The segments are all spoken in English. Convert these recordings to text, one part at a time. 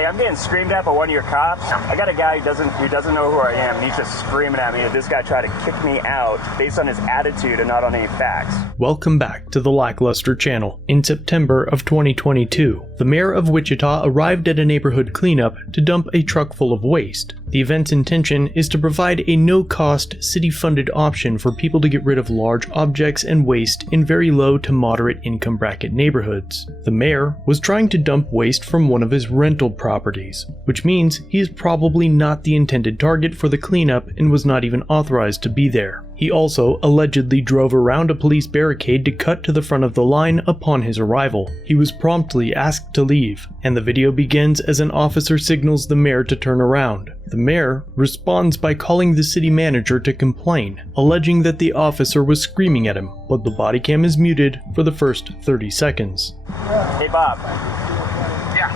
Hey, I'm getting screamed at by one of your cops. I got a guy who doesn't know who I am, and he's just screaming at me that this guy tried to kick me out based on his attitude and not on any facts. Welcome back to the LackLuster channel. In September of 2022, the mayor of Wichita arrived at a neighborhood cleanup to dump a truck full of waste. The event's intention is to provide a no-cost, city-funded option for people to get rid of large objects and waste in very low to moderate income bracket neighborhoods. The mayor was trying to dump waste from one of his rental properties, which means he is probably not the intended target for the cleanup and was not even authorized to be there. He also allegedly drove around a police barricade to cut to the front of the line upon his arrival. He was promptly asked to leave, and the video begins as an officer signals the mayor to turn around. The mayor responds by calling the city manager to complain, alleging that the officer was screaming at him, but the body cam is muted for the first 30 seconds. Hey, Bob. Yeah.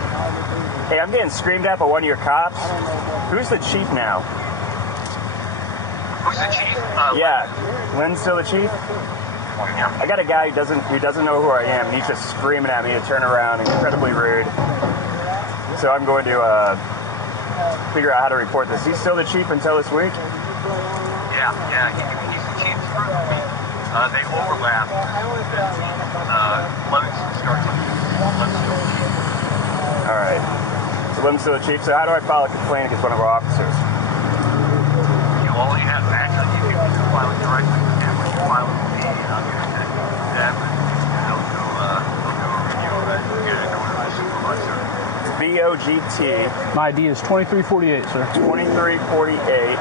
Hey, I'm getting screamed at by one of your cops. Who's the chief now? Who's the chief? Yeah, Lynn's still the chief? Yeah. I got a guy who doesn't know who I am, and he's just screaming at me to turn around, incredibly rude. So I'm going to figure out how to report this. He's still the chief until this week? Yeah, he's the chief for me. They overlap. Livingston starts on Livingston. All right. So Lynn's still the chief. So how do I file a complaint against one of our officers? All you have to actually, you can file it directly with them. When you file it with me, I'll get it to them, and they'll do a review of it. We'll get it over to the supervisor. BOGT. My ID is 2348, sir. 2348.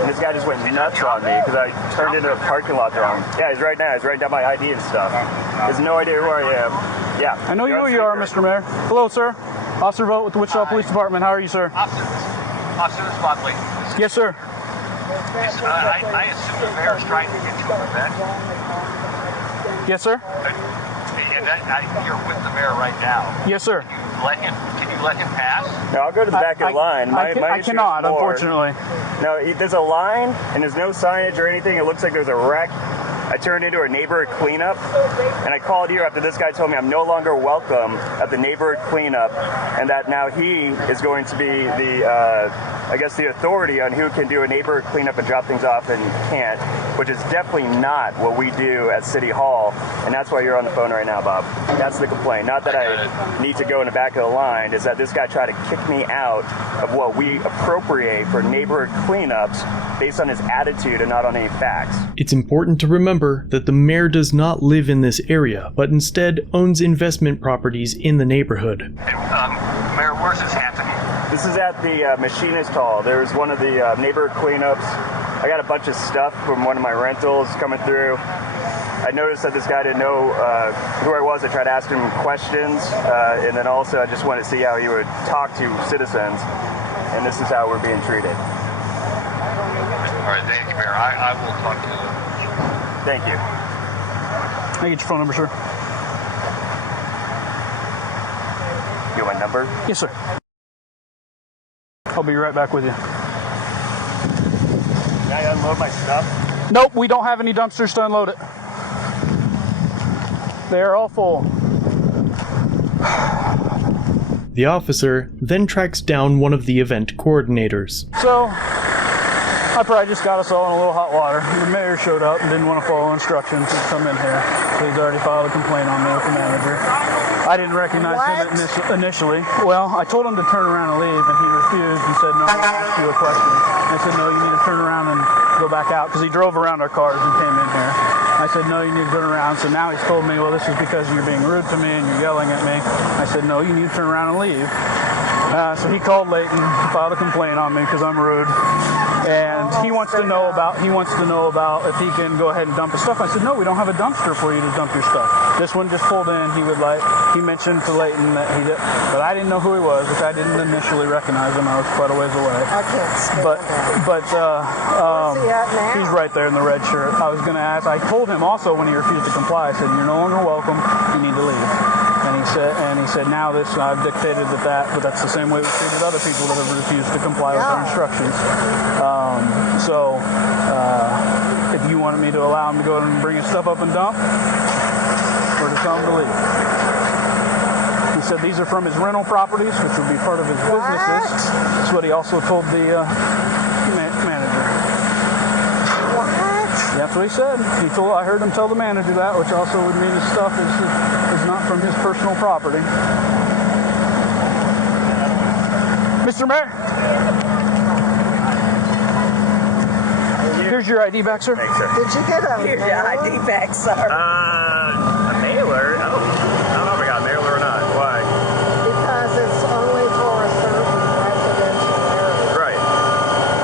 And this guy just went nuts on me because I turned into a parking lot wrong. Yeah, he's right now. He's writing down my ID and stuff. He has no idea who I am. Yeah. I know you know who you are, Mr. Mayor. Hello, sir. Officer Vogt with the Wichita Police Department. How are you, sir? Officer Spotley. Yes, sir. I assume the mayor's trying to get to an event. Yes, sir. You're with the mayor right now. Yes, sir. Can you let him pass? No, I'll go to the back of the line. I cannot, unfortunately. No, there's a line, and there's no signage or anything. It looks like there's a wreck. I turned into a neighborhood cleanup, and I called you after this guy told me I'm no longer welcome at the neighborhood cleanup, and that now he is going to be the, I guess, the authority on who can do a neighborhood cleanup and drop things off and can't, which is definitely not what we do at City Hall, and that's why you're on the phone right now, Bob. That's the complaint. Not that I need to go in the back of the line, is that this guy tried to kick me out of what we appropriate for neighborhood cleanups based on his attitude and not on any facts. It's important to remember that the mayor does not live in this area, but instead owns investment properties in the neighborhood. Mayor, where's this happening? This is at the Machinist Hall. There's one of the neighborhood cleanups. I got a bunch of stuff from one of my rentals coming through. I noticed that this guy didn't know who I was. I tried to ask him questions, and then also I just wanted to see how he would talk to citizens, and this is how we're being treated. All right, thank you, Mayor. I will talk to you. Thank you. Can I get your phone number, sir? You want my number? Yes, sir. I'll be right back with you. Can I unload my stuff? Nope, we don't have any dumpsters to unload it. They're all full. The officer then tracks down one of the event coordinators. So, I probably just got us all in a little hot water. The mayor showed up and didn't want to follow instructions to come in here. So he's already filed a complaint on me with the manager. I didn't recognize him initially. Well, I told him to turn around and leave, and he refused and said, no, I'm going to ask you a question. I said, no, you need to turn around and go back out, because he drove around our cars and came in here. I said, no, you need to turn around. So now he's told me, well, this is because you're being rude to me and you're yelling at me. I said, no, you need to turn around and leave. So he called Layton, filed a complaint on me because I'm rude. And he wants to know about if he can go ahead and dump his stuff. I said, no, we don't have a dumpster for you to dump your stuff. This one just pulled in. He mentioned to Layton that he did, but I didn't know who he was, which I didn't initially recognize him. I was quite a ways away. I can't stand But Where's he at now? he's right there in the red shirt. I was going to ask. I told him also when he refused to comply. I said, you're no longer welcome. You need to leave. And he said, now this I've dictated that, but that's the same way we treated other people that have refused to comply with our instructions. If you wanted me to allow him to go and bring his stuff up and dump, or to tell him to leave. He said these are from his rental properties, which would be part of his businesses. That's what he also told the manager. What? That's what he said. I heard him tell the manager that, which also would mean his stuff is not from his personal property. Mr. Mayor? Here's your ID back, sir. Thanks, sir. Did you get a Here's your mailer? ID back, sir. A mailer? I don't know if I got a mailer or not. Why? Because it's only for a certain residential area. Right.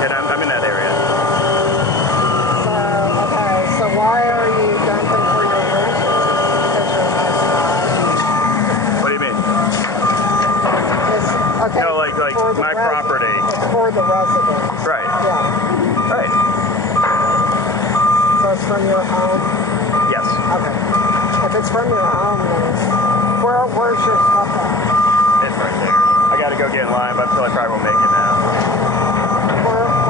And I'm in that area. So, okay, so why are you dumping for your renters? Because you're What do you mean? okay, No, like for the my resident- property. It's for the residents. Right. Yeah. Right. So it's from your home? Yes. Okay. If it's from your home, then where's your stuff at? It's right there. I gotta go get in line, but I feel like I probably won't make it now.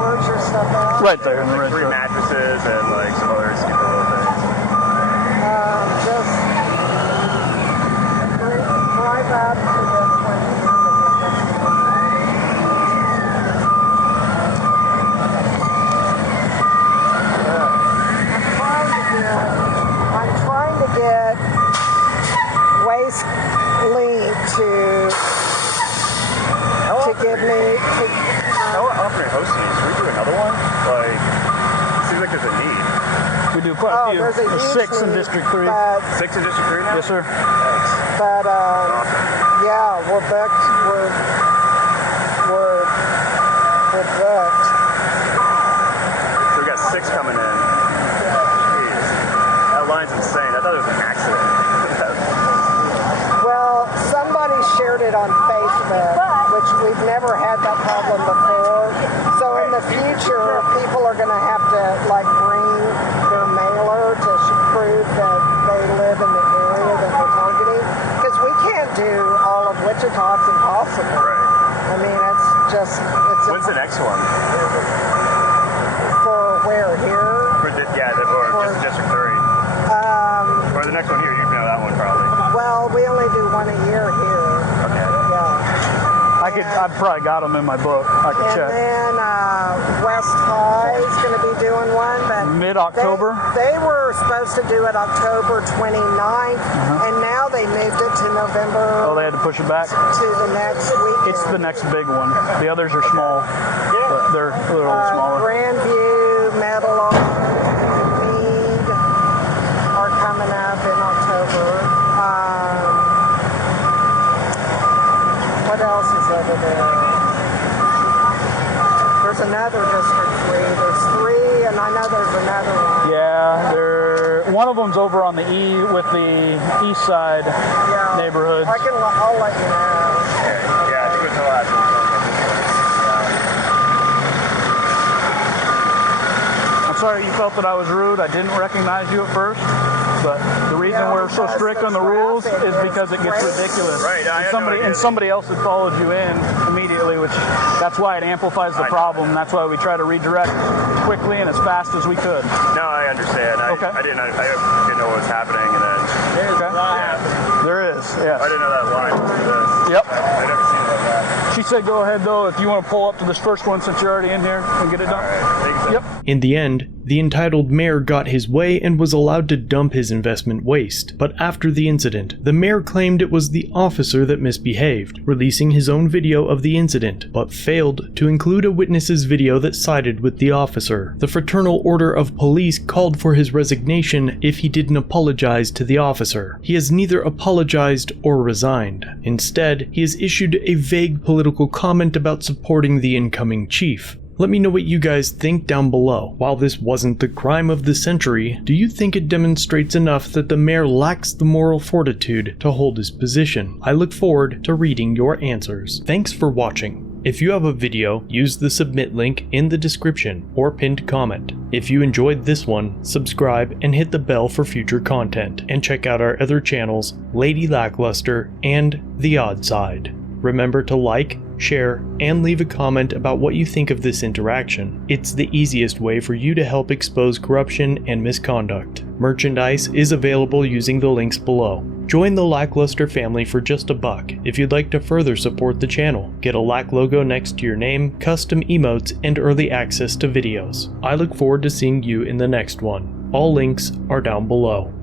Where's your stuff at? Right there in the red Like 3 truck. mattresses and like some other stupid little things. Just drive up to the 20. I'm trying to get Waste Link to give me. How often are hosting these? Should we do another one? Like, seems like there's a need. We do quite a few. There's a huge 6 in need, District 3. But, 6 in District 3 now? Yes, sir. Thanks. but Awesome. yeah, we're booked. We're booked. So we got 6 coming in. Jeez. That line's insane. I thought it was an accident. Well, somebody shared it on Facebook, which we've never had that problem before. So in the future, people are going to have to like bring their mailer to prove that they live in the area that we're targeting. Because we can't do all of Wichita. It's impossible. Right. I mean, it's just When's the next one? for where here. Or just District 3. Or the next one here. You know that one probably. Well, we only do one a year here. Okay. Yeah. I've probably got them in my book. I can And check. then West High is going to be doing one, but Mid-October? They were supposed to do it October 29th, and now they moved it to November. Oh, they had to push it back? To the next week. It's the next big one. The others are small, but they're a little smaller. Grandview, Metal, Mead are coming up in October. What else is over there? There's another District 3. There's 3, and I know there's another one. Yeah, one of them's over on the with the east side neighborhoods. I'll let you know. Yeah, I think it was the last one. I'm sorry you felt that I was rude. I didn't recognize you at first, but the reason we're so strict on the rules is because it gets ridiculous. Right, I had no idea. And somebody else had followed you in immediately, which that's why it amplifies the problem. That's why we try to redirect quickly and as fast as we could. No, I understand. Okay. I didn't know what was happening, and then There is, yes. I didn't know that line was this. Yep. I never seen it like that. She said go ahead though if you want to pull up to this first one since you're already in here and get it done. All right. Thanks. Yep. In the end, the entitled mayor got his way and was allowed to dump his investment waste. But after the incident, the mayor claimed it was the officer that misbehaved, releasing his own video of the incident, but failed to include a witness's video that sided with the officer. The Fraternal Order of Police called for his resignation if he didn't apologize to the officer. He has neither apologized or resigned. Instead, he has issued a vague political comment about supporting the incoming chief. Let me know what you guys think down below. While this wasn't the crime of the century, do you think it demonstrates enough that the mayor lacks the moral fortitude to hold his position? I look forward to reading your answers. Thanks for watching. If you have a video, use the submit link in the description or pinned comment. If you enjoyed this one, subscribe and hit the bell for future content. And check out our other channels, Lady LackLuster and The Odd Side. Remember to like, share, and leave a comment about what you think of this interaction. It's the easiest way for you to help expose corruption and misconduct. Merchandise is available using the links below. Join the LackLuster family for just $1 if you'd like to further support the channel. Get a Lack logo next to your name, custom emotes, and early access to videos. I look forward to seeing you in the next one. All links are down below.